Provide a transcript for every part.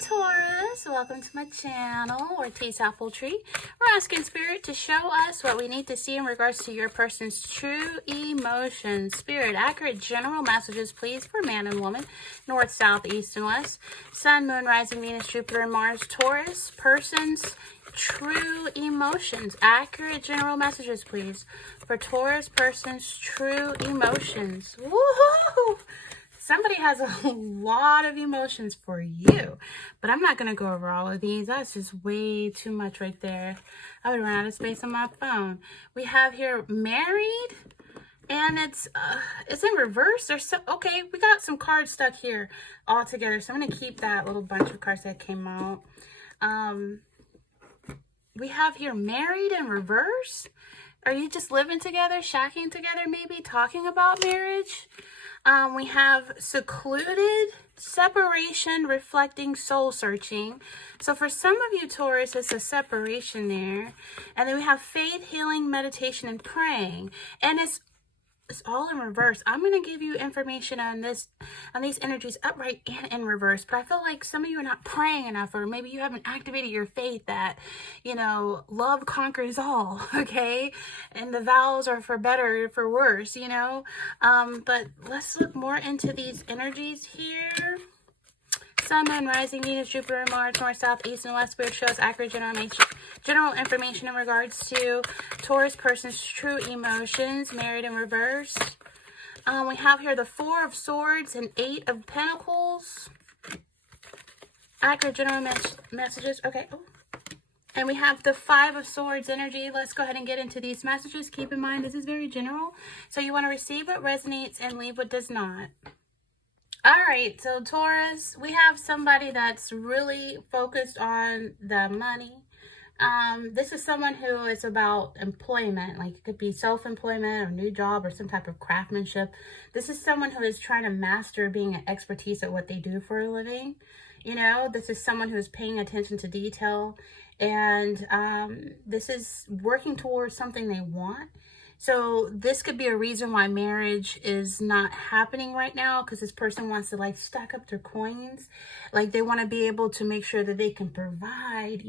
Taurus, welcome to my channel or Tea's Apple Tree. We're asking Spirit to show us what we need to see in regards to your person's true emotions. Spirit, accurate general messages, please, for man and woman, north, south, east, and west. Sun, moon, rising, Venus, Jupiter, and Mars. Taurus, person's true emotions. Accurate general messages, please, for Taurus person's true emotions. Woohoo! Somebody has a lot of emotions for you, but I'm not going to go over all of these. That's just way too much right there. I would run out of space on my phone. We have here married, and it's in reverse. Okay, we got some cards stuck here all together, so I'm going to keep that little bunch of cards that came out. We have here married in reverse. Are you just living together, shacking together, maybe talking about marriage? We have secluded, separation, reflecting, soul searching. So for some of you, Taurus, it's a separation there. And then we have faith, healing, meditation, and praying. And it's all in reverse. I'm going to give you information on these energies upright and in reverse, but I feel like some of you are not praying enough, or maybe you haven't activated your faith that, love conquers all, okay? And the vows are for better, for worse, but let's look more into these energies here. Sun, moon, rising, Venus, Jupiter, Mars, north, south, east, and west. Spirit shows accurate general information in regards to Taurus person's true emotions, married in reverse. We have here the Four of Swords and Eight of Pentacles. Accurate general messages. Okay. Oh. And we have the Five of Swords energy. Let's go ahead and get into these messages. Keep in mind, this is very general. So you want to receive what resonates and leave what does not. All right, so Taurus, we have somebody that's really focused on the money. This is someone who is about employment, like it could be self-employment or new job or some type of craftsmanship. This is someone who is trying to master being an expertise at what they do for a living. This is someone who is paying attention to detail, and this is working towards something they want. So this could be a reason why marriage is not happening right now, because this person wants to stack up their coins. Like they want to be able to make sure that they can provide,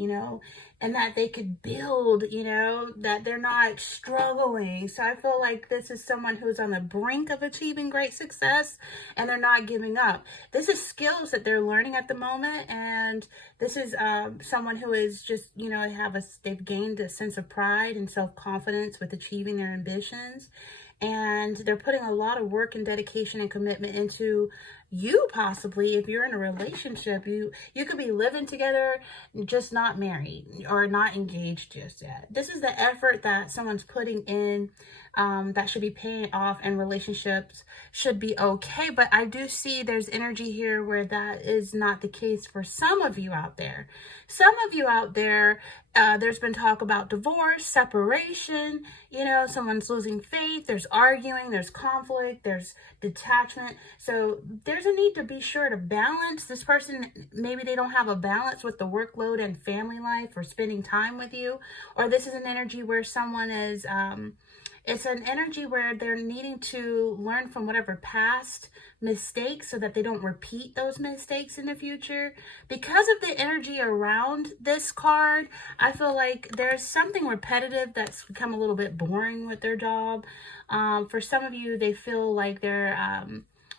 and that they could build, that they're not struggling. So I feel like this is someone who's on the brink of achieving great success, and they're not giving up. This is skills that they're learning at the moment, and this is someone who is just, they've gained a sense of pride and self-confidence with achieving their ambitions, and they're putting a lot of work and dedication and commitment into you. Possibly, if you're in a relationship, you could be living together, just not married or not engaged just yet. This is the effort that someone's putting in, that should be paying off, and relationships should be okay. But I do see there's energy here where that is not the case for some of you out there. Some of you out there, there's been talk about divorce, separation, someone's losing faith, there's arguing, there's conflict, there's detachment. So there's a need to be sure to balance. This person, maybe they don't have a balance with the workload and family life or spending time with you. Or this is an energy where someone is, it's an energy where they're needing to learn from whatever past mistakes so that they don't repeat those mistakes in the future. Because of the energy around this card, I feel like there's something repetitive that's become a little bit boring with their job. For some of you, they feel like they're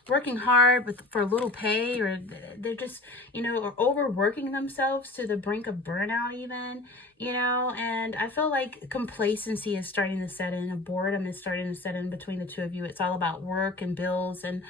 working hard for a little pay, or they're just, or overworking themselves to the brink of burnout even, and I feel like complacency is starting to set in, and boredom is starting to set in between the two of you. It's all about work and bills, and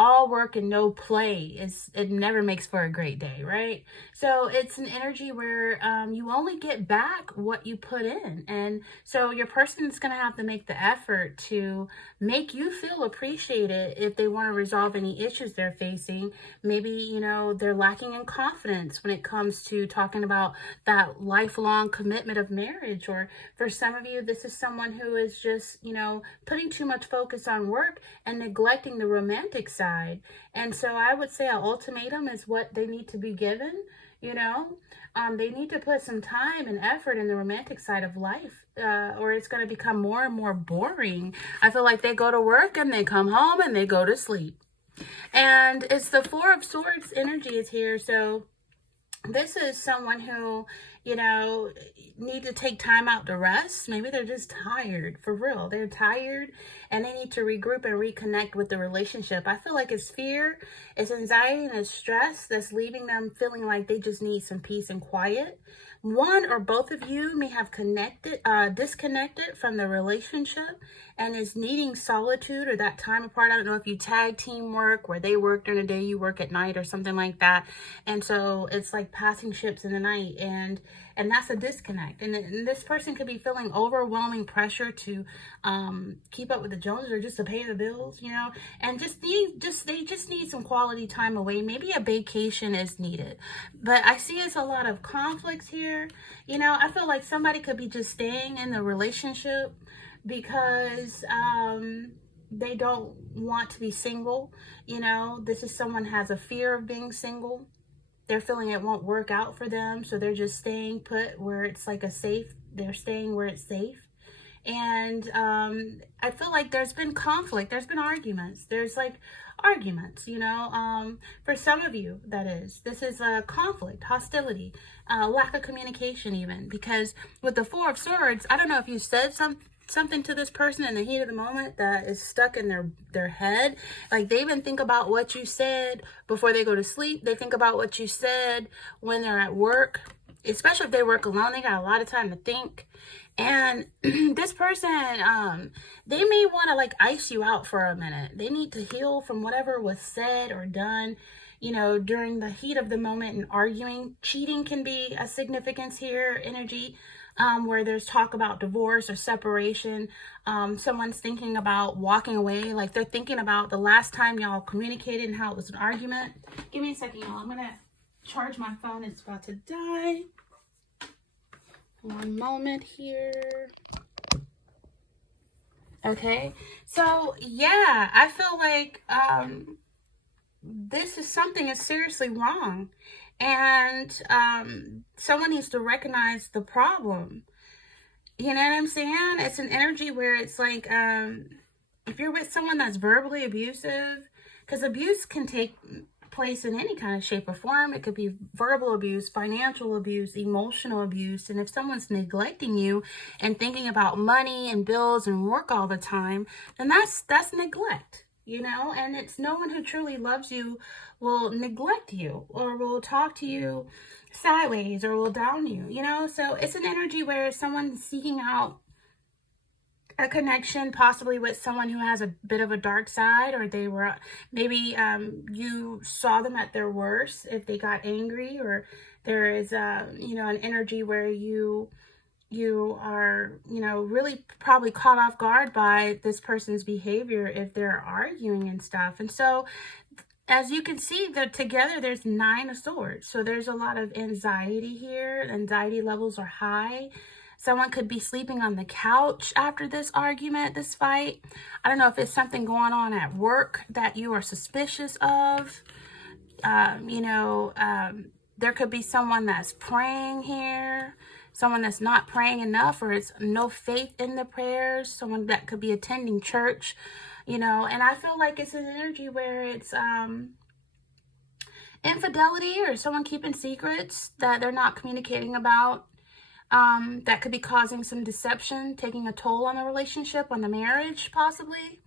all work and no play it never makes for a great day, right? So it's an energy where you only get back what you put in, and so your person is going to have to make the effort to make you feel appreciated if they want to resolve any issues they're facing. Maybe they're lacking in confidence when it comes to talking about that lifelong commitment of marriage, or for some of you, this is someone who is just putting too much focus on work and neglecting the romantic side. And so I would say an ultimatum is what they need to be given. They need to put some time and effort in the romantic side of life, or it's going to become more and more boring. I feel like they go to work and they come home and they go to sleep. And it's the Four of Swords energy is here. So This is someone who, you know, need to take time out to rest. Maybe they're just tired, for real. They're tired and they need to regroup and reconnect with the relationship. I feel like it's fear, it's anxiety, and it's stress that's leaving them feeling like they just need some peace and quiet. One or both of you may have disconnected from the relationship and is needing solitude or that time apart. I don't know if you tag team work where they work during the day, you work at night or something like that. And so it's like passing ships in the night, and that's a disconnect. And this person could be feeling overwhelming pressure to keep up with the Joneses or just to pay the bills, you know, and they just need some quality time away. Maybe a vacation is needed. But I see it's a lot of conflicts here. You know, I feel like somebody could be just staying in the relationship because they don't want to be single. You know, this is someone has a fear of being single. They're feeling it won't work out for them, so they're just staying put where it's like they're staying where it's safe. And I feel like there's been conflict, there's been arguments, you know, for some of you, that is. This is a conflict, hostility, lack of communication even, because with the Four of Swords, I don't know if you said something to this person in the heat of the moment that is stuck in their head. Like, they even think about what you said before they go to sleep. They think about what you said when they're at work, especially if they work alone. They got a lot of time to think. And this person, they may want to like ice you out for a minute. They need to heal from whatever was said or done, you know, during the heat of the moment and arguing. Cheating can be a significance here, energy, where there's talk about divorce or separation. Someone's thinking about walking away, like they're thinking about the last time y'all communicated and how it was an argument. Give me a second, y'all. I'm going to charge my phone. It's about to die. One moment here. Okay, so yeah, I feel like this is something is seriously wrong, and someone needs to recognize the problem. You know what I'm saying? It's an energy where it's like if you're with someone that's verbally abusive, because abuse can take place in any kind of shape or form. It could be verbal abuse, financial abuse, emotional abuse. And if someone's neglecting you and thinking about money and bills and work all the time, then that's neglect, you know. And it's no one who truly loves you will neglect you or will talk to you sideways or will down you, you know. So it's an energy where someone's seeking out a connection, possibly with someone who has a bit of a dark side, or they were maybe you saw them at their worst if they got angry, or there is you know, an energy where you are, you know, really probably caught off guard by this person's behavior if they're arguing and stuff. And so as you can see, that together there's 9 of Swords, so there's a lot of anxiety here. Anxiety levels are high. Someone could be sleeping on the couch after this argument, this fight. I don't know if it's something going on at work that you are suspicious of. You know, there could be someone that's praying here, someone that's not praying enough, or it's no faith in the prayers, someone that could be attending church, you know. And I feel like it's an energy where it's infidelity, or someone keeping secrets that they're not communicating about. That could be causing some deception, taking a toll on the relationship, on the marriage, possibly.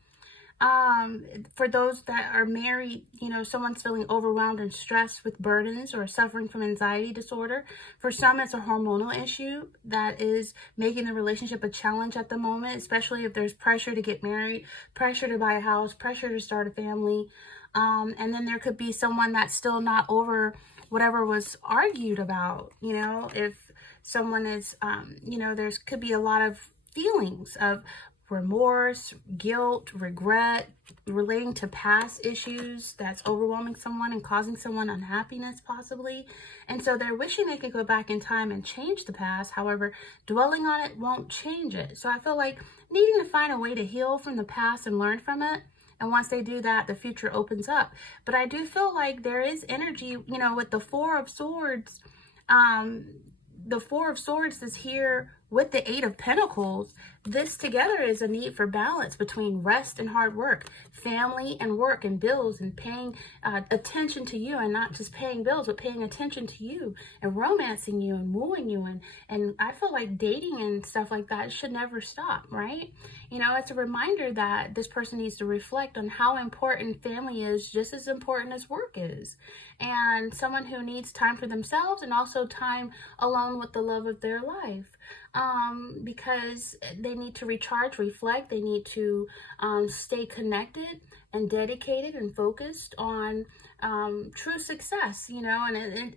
For those that are married, you know, someone's feeling overwhelmed and stressed with burdens or suffering from anxiety disorder. For some, it's a hormonal issue that is making the relationship a challenge at the moment, especially if there's pressure to get married, pressure to buy a house, pressure to start a family. And then there could be someone that's still not over whatever was argued about, you know. If someone is, you know, could be a lot of feelings of remorse, guilt, regret relating to past issues that's overwhelming someone and causing someone unhappiness possibly. And so they're wishing they could go back in time and change the past. However, dwelling on it won't change it. So I feel like needing to find a way to heal from the past and learn from it. And once they do that, the future opens up. But I do feel like there is energy, you know, with the Four of Swords. The Four of Swords is here with the Eight of Pentacles, this together is a need for balance between rest and hard work, family and work and bills, and paying attention to you, and not just paying bills, but paying attention to you and romancing you and wooing you. And I feel like dating and stuff like that should never stop, right? You know, it's a reminder that this person needs to reflect on how important family is, just as important as work is. And someone who needs time for themselves and also time alone with the love of their life. Because they need to recharge, reflect, they need to stay connected and dedicated and focused on true success, you know,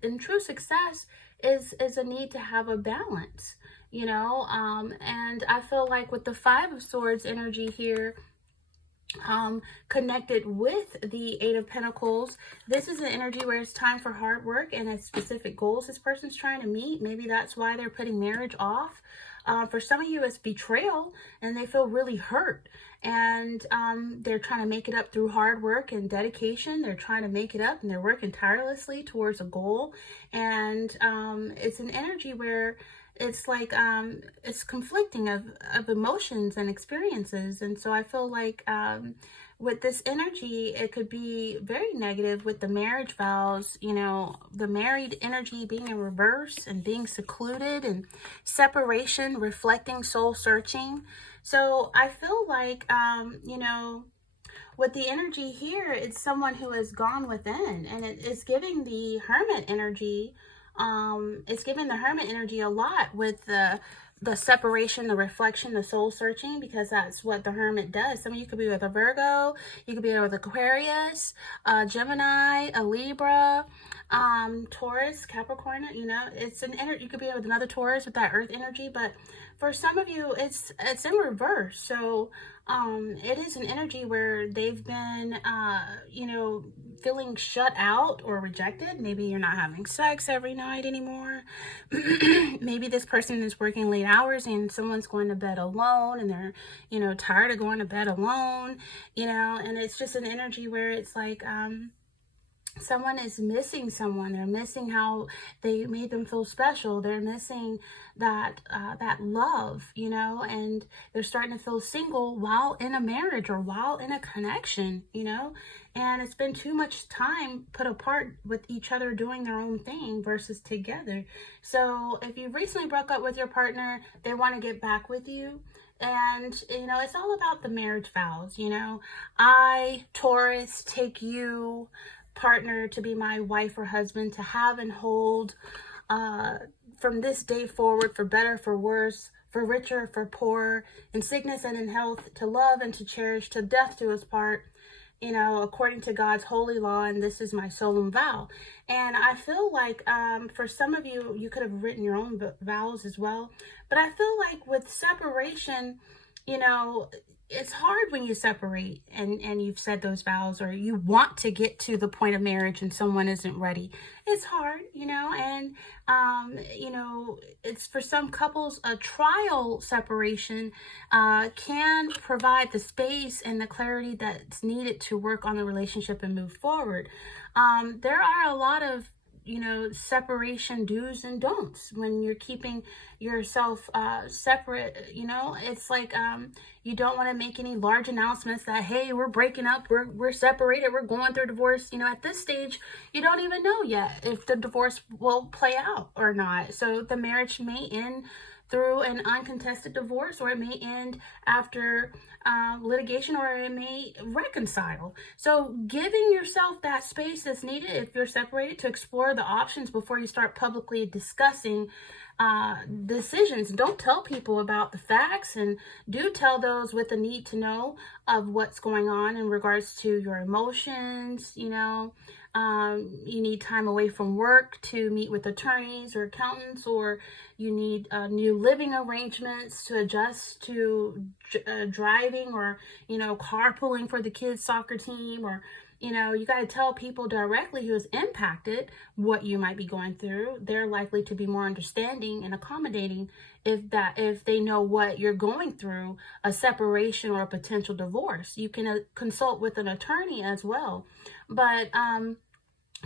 and true success is a need to have a balance, you know, and I feel like with the Five of Swords energy here, connected with the Eight of Pentacles, this is an energy where it's time for hard work and it's specific goals this person's trying to meet. Maybe that's why they're putting marriage off. For some of you, it's betrayal and they feel really hurt, and they're trying to make it up through hard work and dedication. They're trying to make it up and they're working tirelessly towards a goal. And it's an energy where it's like it's conflicting of emotions and experiences. And so I feel like with this energy, it could be very negative with the marriage vows, you know, the married energy being in reverse and being secluded, and separation reflecting soul searching. So I feel like you know, with the energy here, it's someone who has gone within, and it's giving the Hermit energy. It's giving the Hermit energy a lot with the separation, the reflection, the soul searching, because that's what the Hermit does. Some of you could be with a Virgo, you could be with Aquarius, Gemini, a Libra, Taurus, Capricorn. You know, it's an energy. You could be with another Taurus with that Earth energy, but for some of you, it's in reverse. So it is an energy where they've been, you know, feeling shut out or rejected. Maybe you're not having sex every night anymore. Maybe this person is working late hours and someone's going to bed alone, and they're, you know, tired of going to bed alone, you know, and it's just an energy where it's like, someone is missing someone. They're missing how they made them feel special. They're missing that that love, you know, and they're starting to feel single while in a marriage or while in a connection, you know, and it's been too much time put apart with each other doing their own thing versus together. So if you recently broke up with your partner, they want to get back with you. And, you know, it's all about the marriage vows, you know. I, Taurus, take you, partner, to be my wife or husband, to have and hold from this day forward, for better, for worse, for richer, for poorer, in sickness and in health, to love and to cherish, to death do us part, you know, according to God's holy law, and this is my solemn vow. And I feel like for some of you, you could have written your own vows as well, but I feel like with separation, you know, it's hard when you separate and you've said those vows, or you want to get to the point of marriage and someone isn't ready. It's hard, you know, and, you know, it's for some couples, a trial separation can provide the space and the clarity that's needed to work on the relationship and move forward. There are a lot of, you know, separation do's and don'ts when you're keeping yourself separate. You know, it's like you don't want to make any large announcements that, hey, we're breaking up, we're separated, we're going through divorce. You know, at this stage, you don't even know yet if the divorce will play out or not. So the marriage may end through an uncontested divorce, or it may end after litigation, or it may reconcile. So giving yourself that space that's needed if you're separated, to explore the options before you start publicly discussing decisions. Don't tell people about the facts, and do tell those with the need to know of what's going on in regards to your emotions. You know, you need time away from work to meet with attorneys or accountants, or you need new living arrangements to adjust to driving, or, you know, carpooling for the kids' soccer team, or, you know, you got to tell people directly who is impacted what you might be going through. They're likely to be more understanding and accommodating if they know what you're going through, a separation or a potential divorce. You can consult with an attorney as well. But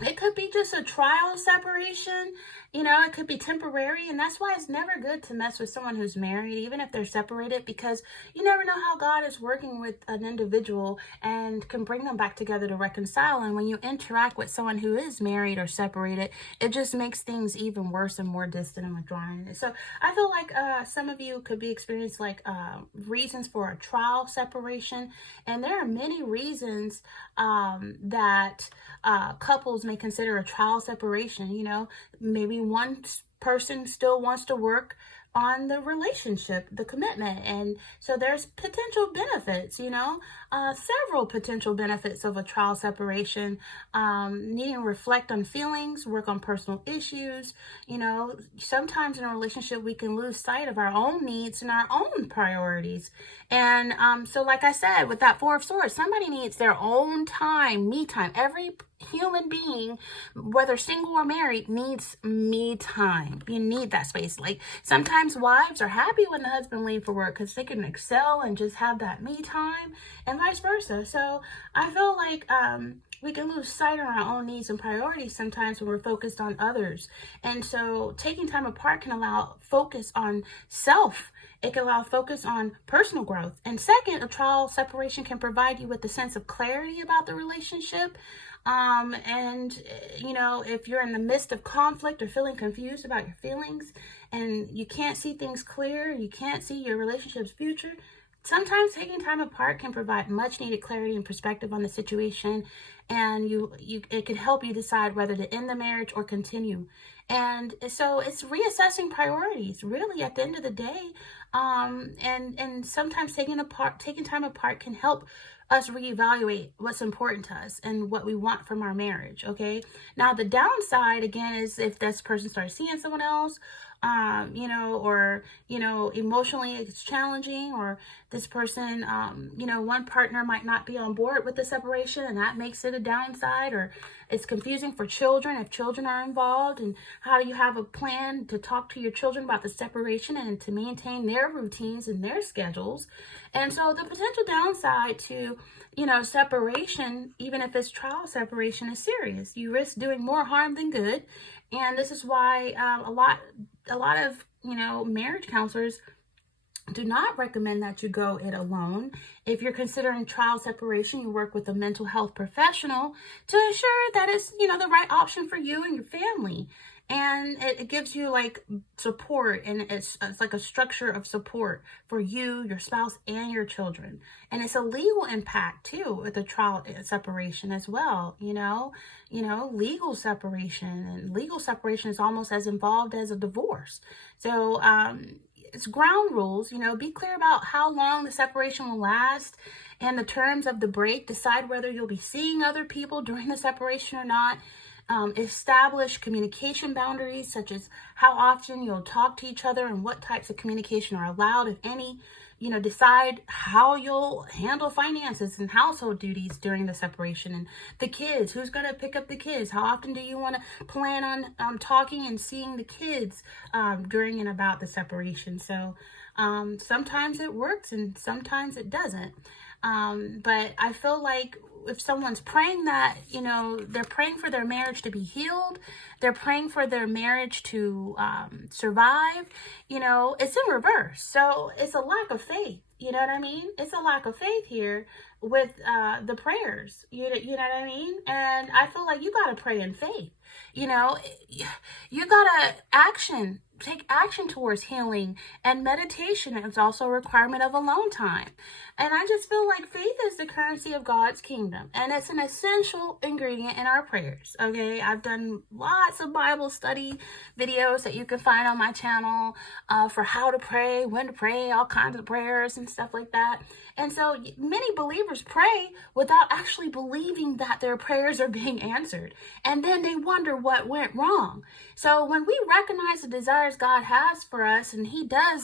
It could be just a trial separation, you know, it could be temporary. And that's why it's never good to mess with someone who's married, even if they're separated, because you never know how God is working with an individual and can bring them back together to reconcile. And when you interact with someone who is married or separated, it just makes things even worse and more distant and withdrawn. So I feel like some of you could be experiencing like reasons for a trial separation. And there are many reasons that couples may consider a trial separation. You know, maybe one person still wants to work on the relationship, the commitment, and so there's potential benefits, you know, several potential benefits of a trial separation. Needing to reflect on feelings, work on personal issues. You know, sometimes in a relationship we can lose sight of our own needs and our own priorities. And so like I said, with that Four of Swords, somebody needs their own time, me time. Every human being, whether single or married, needs me time. You need that space. Like sometimes wives are happy when the husband leaves for work because they can excel and just have that me time, and vice versa. So I feel like we can lose sight of our own needs and priorities sometimes when we're focused on others. And so taking time apart can allow focus on self. It can allow focus on personal growth. And second, a trial separation can provide you with a sense of clarity about the relationship. And you know, if you're in the midst of conflict or feeling confused about your feelings and you can't see things clear, you can't see your relationship's future, sometimes taking time apart can provide much needed clarity and perspective on the situation, and it can help you decide whether to end the marriage or continue. And so it's reassessing priorities, really, at the end of the day. And sometimes taking time apart can help us reevaluate what's important to us and what we want from our marriage. Okay. Now the downside again is if this person starts seeing someone else, you know, or, you know, emotionally it's challenging, or this person, you know, one partner might not be on board with the separation and that makes it a downside, or it's confusing for children if children are involved. And how do you have a plan to talk to your children about the separation and to maintain their routines and their schedules? And so the potential downside to, you know, separation, even if it's trial separation, is serious. You risk doing more harm than good. And this is why a lot of, you know, marriage counselors do not recommend that you go it alone. If you're considering trial separation, you work with a mental health professional to ensure that it's, you know, the right option for you and your family. And it gives you like support, and it's like a structure of support for you, your spouse, and your children. And it's a legal impact too with a trial separation as well. You know, legal separation, and legal separation is almost as involved as a divorce. So it's ground rules. You know, be clear about how long the separation will last and the terms of the break. Decide whether you'll be seeing other people during the separation or not. Establish communication boundaries, such as how often you'll talk to each other and what types of communication are allowed, if any. You know, decide how you'll handle finances and household duties during the separation, and the kids. Who's going to pick up the kids? How often do you want to plan on talking and seeing the kids during and about the separation? So sometimes it works and sometimes it doesn't. But I feel like if someone's praying that, you know, they're praying for their marriage to be healed, they're praying for their marriage to survive, you know, it's in reverse. So it's a lack of faith. You know what I mean? It's a lack of faith here with the prayers. You know what I mean? And I feel like you got to pray in faith. You know, you got to take action towards healing, and meditation is also a requirement of alone time. And I just feel like faith is the currency of God's kingdom, and it's an essential ingredient in our prayers. Okay, I've done lots of Bible study videos that you can find on my channel for how to pray, when to pray, all kinds of prayers and stuff like that. And so many believers pray without actually believing that their prayers are being answered, and then they wonder what went wrong. So when we recognize the desires God has for us, and He does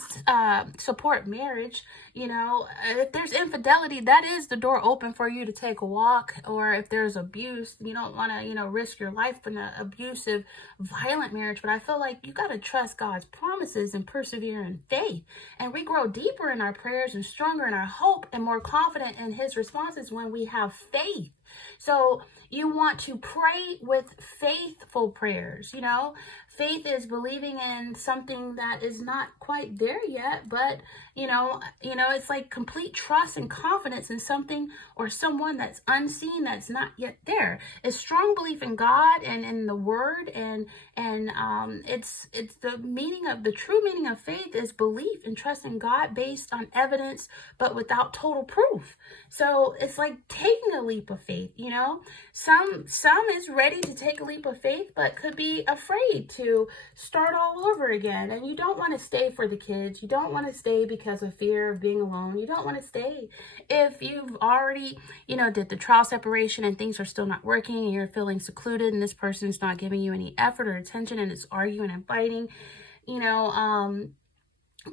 support marriage, you know, if there's infidelity, that is the door open for you to take a walk. Or if there's abuse, you don't want to, you know, risk your life in an abusive, violent marriage. But I feel like you got to trust God's promises and persevere in faith. And we grow deeper in our prayers and stronger in our hope and more confident in His responses when we have faith. So you want to pray with faithful prayers. Faith is believing in something that is not quite there yet, but it's like complete trust and confidence in something or someone that's unseen, that's not yet there. It's strong belief in God and in the Word, and it's the true meaning of faith is belief and trust in God based on evidence, but without total proof. So it's like taking a leap of faith. Some is ready to take a leap of faith, but could be afraid to start all over again. And you don't want to stay for the kids. You don't want to stay because of fear of being alone. You don't want to stay if you've already, did the trial separation and things are still not working and you're feeling secluded and this person's not giving you any effort or attention and it's arguing and fighting.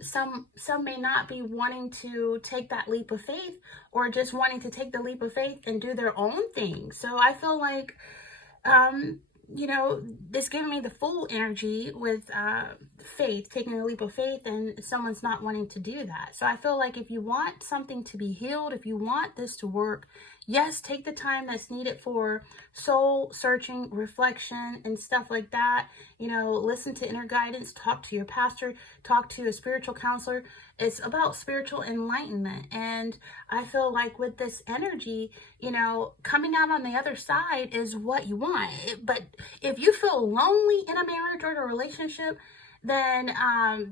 Some may not be wanting to take that leap of faith, or just wanting to take the leap of faith and do their own thing. So I feel like this giving me the full energy with faith, taking a leap of faith, and someone's not wanting to do that. So I feel like if you want something to be healed, if you want this to work, yes, take the time that's needed for soul searching, reflection, and stuff like that. Listen to inner guidance, talk to your pastor, talk to a spiritual counselor. It's about spiritual enlightenment. And I feel like with this energy, coming out on the other side is what you want. But if you feel lonely in a marriage or in a relationship, then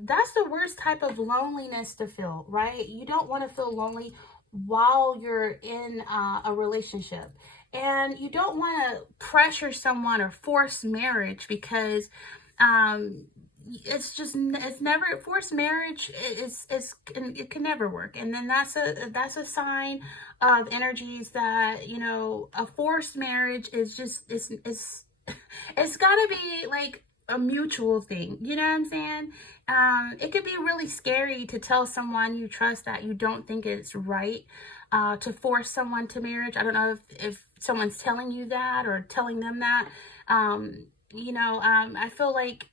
that's the worst type of loneliness to feel, right? You don't want to feel lonely while you're in a relationship. And you don't want to pressure someone or force marriage, because it's never forced marriage. It can never work. And then that's a sign of energies that a forced marriage is just it's got to be like a mutual thing. You know what I'm saying? It could be really scary to tell someone you trust that you don't think it's right to force someone to marriage. I don't know if someone's telling you that or telling them that. I feel like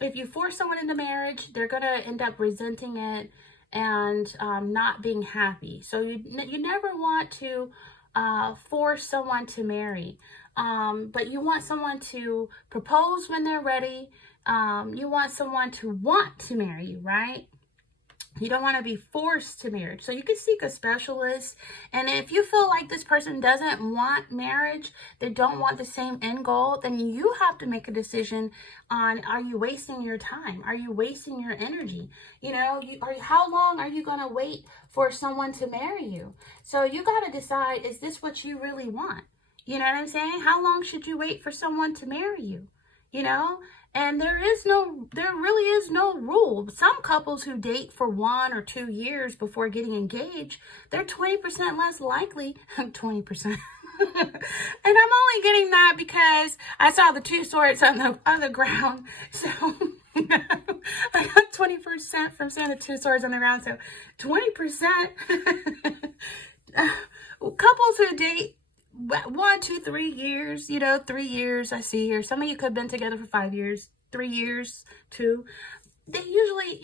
if you force someone into marriage, they're going to end up resenting it and not being happy. So you never want to force someone to marry. But you want someone to propose when they're ready. You want someone to want to marry you, right? You don't want to be forced to marriage. So you can seek a specialist. And if you feel like this person doesn't want marriage, they don't want the same end goal, then you have to make a decision on, are you wasting your time? Are you wasting your energy? How long are you going to wait for someone to marry you? So you got to decide, is this what you really want? You know what I'm saying? How long should you wait for someone to marry you? And there really is no rule. Some couples who date for 1 or 2 years before getting engaged, they're 20% less likely, 20%. And I'm only getting that because I saw the 2 swords on the ground. So I got 20% from seeing the 2 swords on the ground. So 20%. Couples who date 1, 2, 3 years, 3 years I see here. Some of you could have been together for 5 years, 3 years, 2. They usually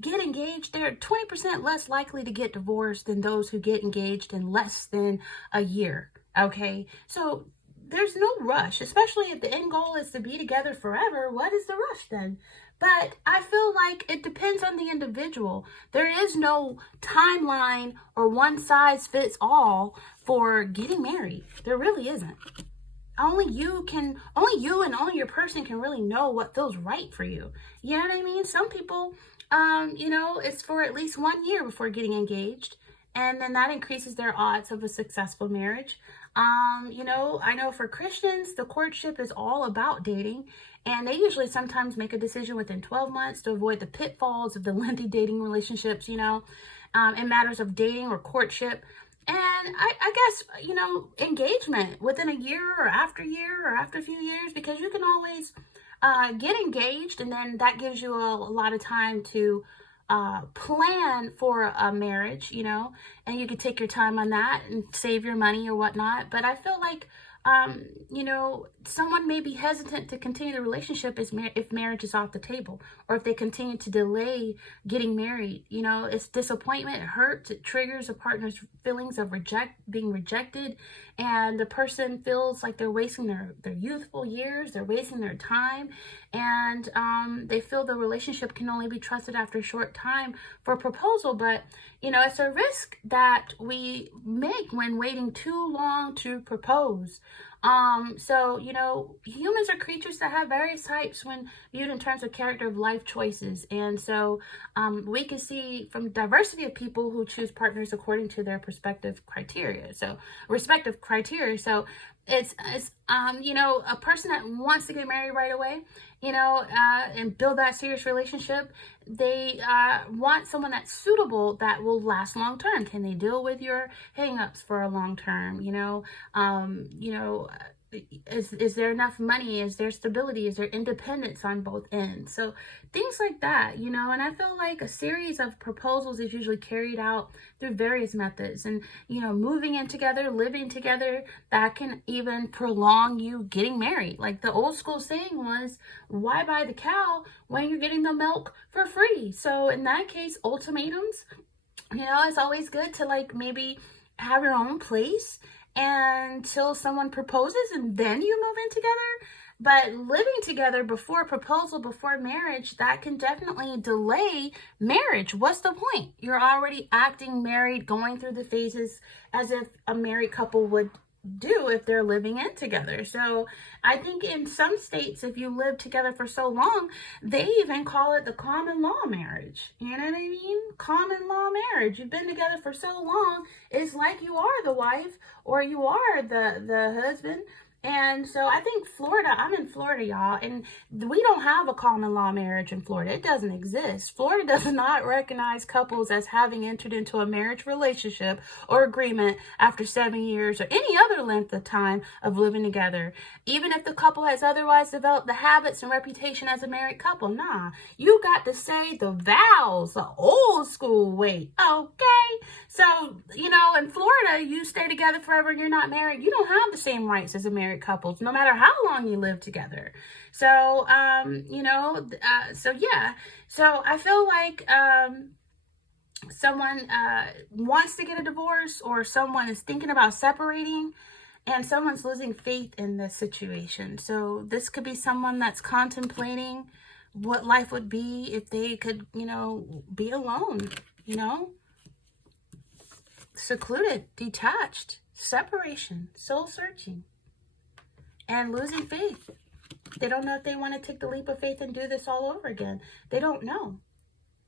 get engaged. They're 20% less likely to get divorced than those who get engaged in less than a year. Okay, so there's no rush, especially if the end goal is to be together forever. What is the rush then? But I feel like it depends on the individual. There is no timeline or one size fits all for getting married. There really isn't. Only you and only your person can really know what feels right for you. You know what I mean? Some people, it's for at least 1 year before getting engaged. And then that increases their odds of a successful marriage. I know for Christians, the courtship is all about dating. And they usually sometimes make a decision within 12 months to avoid the pitfalls of the lengthy dating relationships, in matters of dating or courtship. And I guess, engagement within a year or after a few years, because you can always get engaged, and then that gives you a lot of time to plan for a marriage, and you could take your time on that and save your money or whatnot. But I feel like you know, someone may be hesitant to continue the relationship if marriage is off the table, or if they continue to delay getting married. You know, it's disappointment, it hurts, it triggers a partner's feelings of being rejected, and the person feels like they're wasting their youthful years, they're wasting their time, and they feel the relationship can only be trusted after a short time for a proposal. But, you know, it's a risk that we make when waiting too long to propose. So, you know, humans are creatures that have various types when viewed in terms of character of life choices. And so we can see from diversity of people who choose partners according to their respective criteria. So it's you know, a person that wants to get married right away, you know, and build that serious relationship, they want someone that's suitable, that will last long term. Can they deal with your hang-ups for a long term? You know, is there enough money? Is there stability? Is there independence on both ends? So things like that, you know. And I feel like a series of proposals is usually carried out through various methods, and, you know, moving in together, living together, that can even prolong you getting married. Like the old school saying was, why buy the cow when you're getting the milk for free? So in that case, ultimatums, you know, it's always good to like maybe have your own place until someone proposes and then you move in together. But living together before proposal, before marriage, that can definitely delay marriage. What's the point? You're already acting married, going through the phases as if a married couple would do if they're living in together. So I think in some states, if you live together for so long, they even call it the common law marriage. You know what I mean? Common law marriage. You've been together for so long, it's like you are the wife or you are the husband. And so I think Florida, I'm in Florida, y'all, and we don't have a common law marriage in Florida. It doesn't exist. Florida does not recognize couples as having entered into a marriage relationship or agreement after 7 years or any other length of time of living together. Even if the couple has otherwise developed the habits and reputation as a married couple, nah. You got to say the vows, the old school way, okay? So, you know, in Florida, you stay together forever and you're not married. You don't have the same rights as a married couples, no matter how long you live together. So, you know, so I feel like someone wants to get a divorce, or someone is thinking about separating, and someone's losing faith in this situation. So this could be someone that's contemplating what life would be if they could, you know, be alone, you know, secluded, detached, separation, soul searching, and losing faith. They don't know if they want to take the leap of faith and do this all over again. They don't know.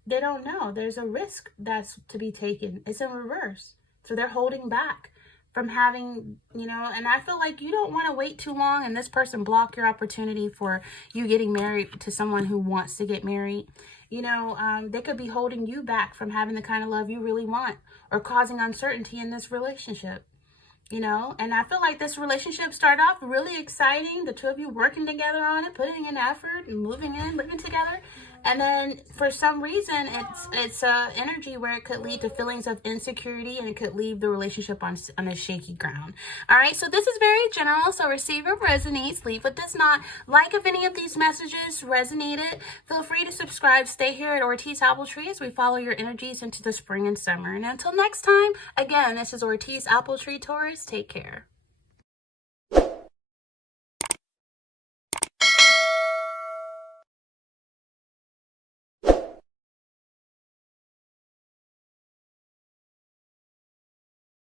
They don't know. There's a risk that's to be taken. It's in reverse. So they're holding back from having, you know, and I feel like you don't want to wait too long and this person block your opportunity for you getting married to someone who wants to get married. You know, they could be holding you back from having the kind of love you really want, or causing uncertainty in this relationship. You know, and I feel like this relationship started off really exciting. The two of you working together on it, putting in effort and moving in, living together. And then for some reason, it's energy where it could lead to feelings of insecurity, and it could leave the relationship on a shaky ground. All right, so this is very general. So receive what resonates, leave what does not. Like if any of these messages resonated, feel free to subscribe. Stay here at Ortiz Apple Tree as we follow your energies into the spring and summer. And until next time, again, this is Ortiz Apple Tree Taurus. Take care.